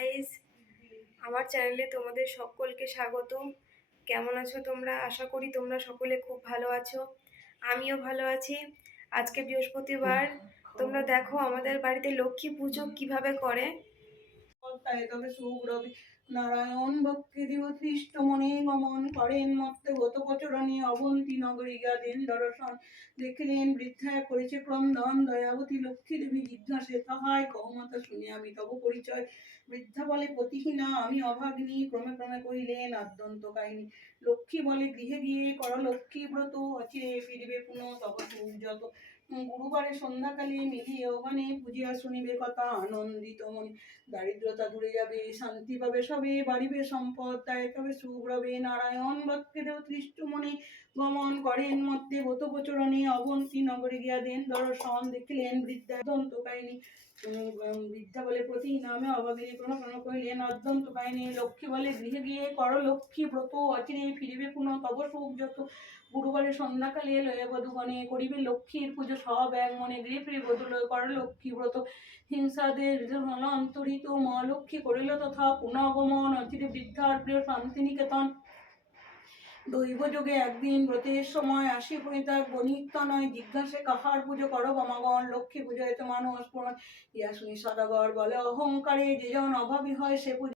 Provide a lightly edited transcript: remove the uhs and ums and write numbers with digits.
Guys, আমার চ্যানেলে তোমাদের সকলকে স্বাগতম। কেমন আছো তোমরা? আশা করি তোমরা সকলে খুব ভালো আছো। আমিও ভালো আছি। আজকে বৃহস্পতিবার, তোমরা দেখো আমাদের বাড়িতে লক্ষ্মী পুজো কিভাবে করে। তবে সুরবি নারায়ণ ভক্তি দিব খ্রিস্ট মনে গমন করেন মত্তে গত প্রচরণে অবন্তী নগরী গাদেন দর্শন দেখিলেন বৃদ্ধা করেছে ক্রন্দন দয়াবতী লক্ষ্মী দেবী জিজ্ঞাসে তাহাই কৌমাতা শুনে আমি তব পরিচয়। বৃদ্ধা বলে পতিহীনা আমি অভাগিনী, ক্রমে ক্রমে কহিলেন আদ্যন্ত কাহিনী। লক্ষ্মী বলে গৃহে গিয়ে কর লক্ষ্মী ব্রত, অচিরে ফিরিবে পুনঃ তব সুখ যত। গুরুবারে সন্ধ্যাকালে মিলিয়ে ওখানে পুজিয়া শুনিবে কথা আনন্দিত মনে। দারিদ্রতা দূরে যাবে, শান্তি পাবে সবে, বাড়িবে সম্পদ, তাই তবে সুগ্রবে নারায়ণ ভক্তি দেব খ্রিস্ট মনে গমন করেন মধ্যে গত প্রচরণে অবন্তী নগরে গিয়া দেন দর্শন দেখিলেন বৃদ্ধা দন্ত কাহিনী। বৃদ্ধা বলে প্রতি নামে অভাগিনী কোনো কোনো কহিলেন অদ্যন্ত কাহিনী। লক্ষ্মী বলে গৃহে গিয়ে কর লক্ষ্মী ব্রত, অচিরে ফিরিবে পুনঃ তব সুখ যত। গুরুবারে সন্ধ্যাকালে লয়ে বধূগণে করিবে লক্ষ্মীর পুজো সব এক মনে, গৃহে ফিরে বধূ লয়ে কর লক্ষ্মী ব্রত। হিংসাদের হল অন্তরিত মা লক্ষ্মী করিল তথা পুনঃগমন, অচিরে বৃদ্ধার প্রিয় শান্তিনিকেতন। দৈব যোগে একদিন ব্রতের সময় আসি পরিত্যাগ বণিক নয়, জিজ্ঞাসে কাহার পুজো করো বামাগণ, লক্ষ্মী পুজো এত মানুষ পুরাণ। ইয়া শুনি সদাগর বলে অহংকারে যে জন অভাবী হয় সে পুজো